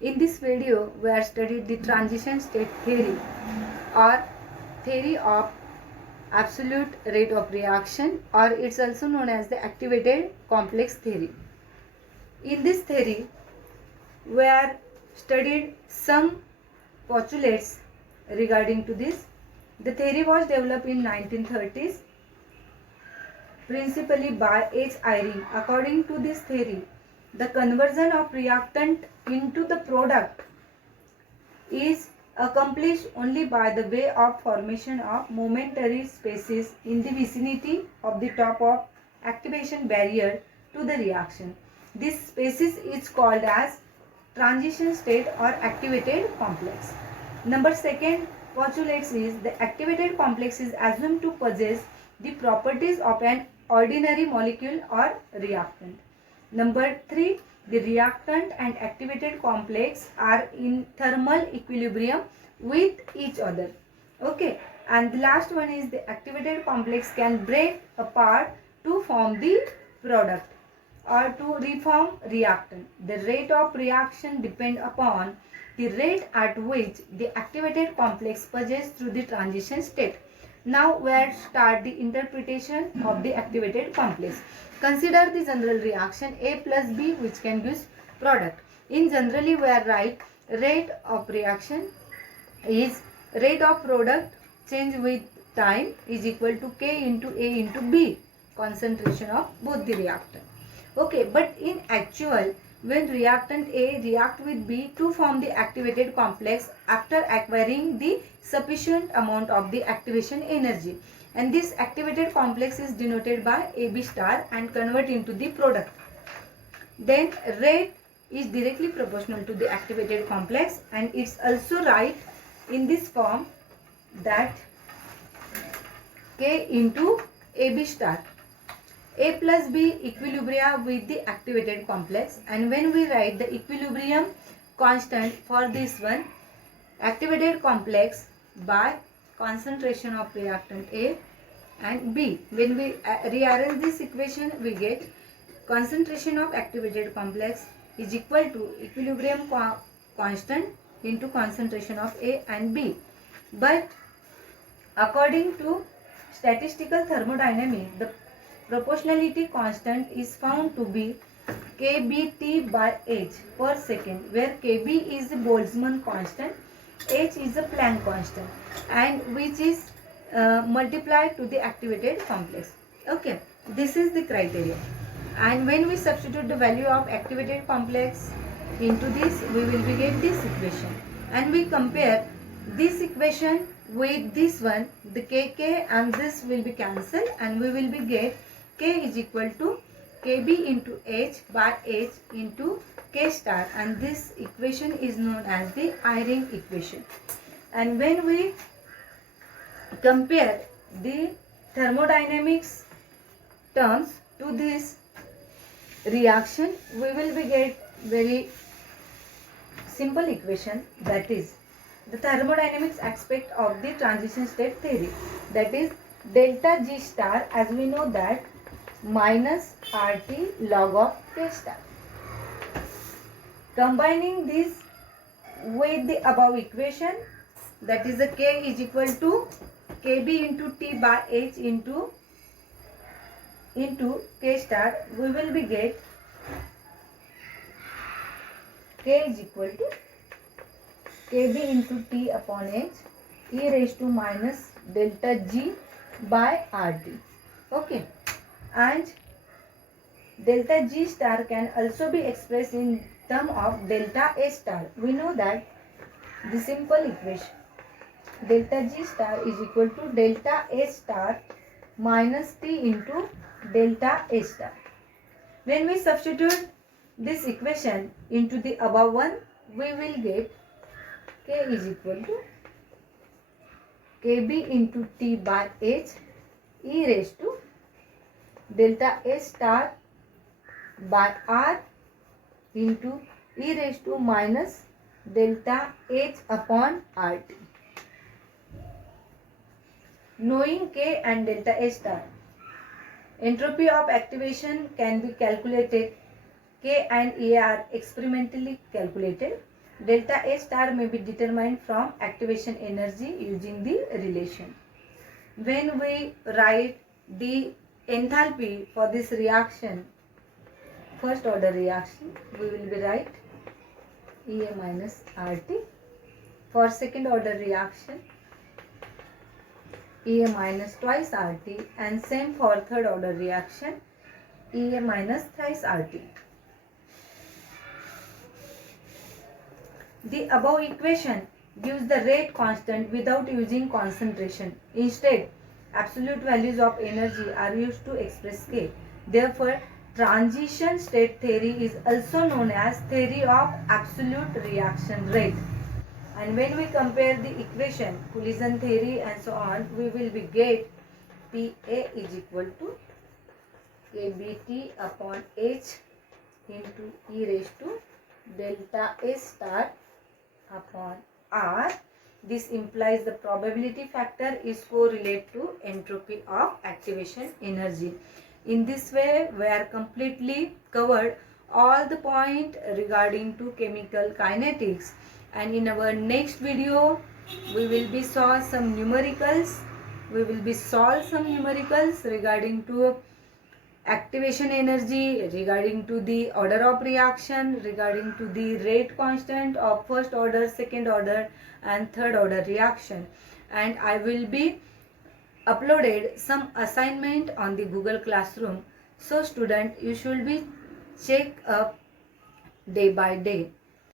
In this video, we are studying the transition state theory or theory of absolute rate of reaction, or it's also known as the activated complex theory. In this theory, we are studied some postulates regarding to this. The theory was developed in 1930s principally by H. Eyring. According to this theory, the conversion of reactant into the product is accomplished only by the way of formation of momentary spaces in the vicinity of the top of activation barrier to the reaction. This spaces is called as transition state or activated complex. Number second postulate is the activated complex is assumed to possess the properties of an ordinary molecule or reactant. Number 3, the reactant and activated complex are in thermal equilibrium with each other. Okay, and the last one is the activated complex can break apart to form the product or to reform reactant. The rate of reaction depend upon the rate at which the activated complex passes through the transition state. Now we are start the interpretation of the activated complex. Consider the general reaction A plus B which can give product. In generally we are write rate of reaction is rate of product change with time is equal to K into A into B, concentration of both the reactant. Okay, but in actual, when reactant A react with B to form the activated complex after acquiring the sufficient amount of the activation energy, and this activated complex is denoted by AB star and convert into the product, then rate is directly proportional to the activated complex, and it's also right in this form that K into AB star. A plus B equilibria with the activated complex, and when we write the equilibrium constant for this one, activated complex by concentration of reactant A and B. When we rearrange this equation, we get concentration of activated complex is equal to equilibrium constant into concentration of A and B. But according to statistical thermodynamics, the proportionality constant is found to be kBT by H per second, where kB is the Boltzmann constant, H is the Planck constant, and which is multiplied to the activated complex. Okay, this is the criteria. And when we substitute the value of activated complex into this, we will get this equation, and we compare this equation with this one, the kk and this will be cancelled, and we will be get K is equal to Kb into H by H into K star, and this equation is known as the Eyring equation. And when we compare the thermodynamics terms to this reaction, we will be get very simple equation, that is the thermodynamics aspect of the transition state theory, that is delta G star, as we know that minus RT log of K star. Combining this with the above equation, that is the K is equal to Kb into T by H into K star, we will be get K is equal to Kb into T upon H e raised to minus delta G by RT. Okay, and delta G star can also be expressed in term of delta A star. We know that the simple equation delta G star is equal to delta A star minus T into delta A star. When we substitute this equation into the above one, we will get K is equal to Kb into T by H e raised to delta A star by R into e raised to minus delta H upon RT. Knowing K and delta A star, entropy of activation can be calculated. K and A are experimentally calculated, Delta A star may be determined from activation energy using the relation. When we write the enthalpy for this reaction, first order reaction, we will be write EA minus RT. For second order reaction, EA minus twice RT, and same for third order reaction, EA minus thrice RT. The above equation gives the rate constant without using concentration. Instead, absolute values of energy are used to express K. Therefore, transition state theory is also known as theory of absolute reaction rate. And when we compare the equation, collision theory and so on, we will be get PA is equal to KBT upon H into E raised to delta A star upon R. This implies the probability factor is correlated to entropy of activation energy. In this way, we are completely covered all the point regarding to chemical kinetics, and in our next video we will be solve some numericals. We will be solve some numericals regarding to activation energy, regarding to the order of reaction, regarding to the rate constant of first order, second order and third order reaction. And I will be uploaded some assignment on the Google Classroom. So student, you should be check up day by day.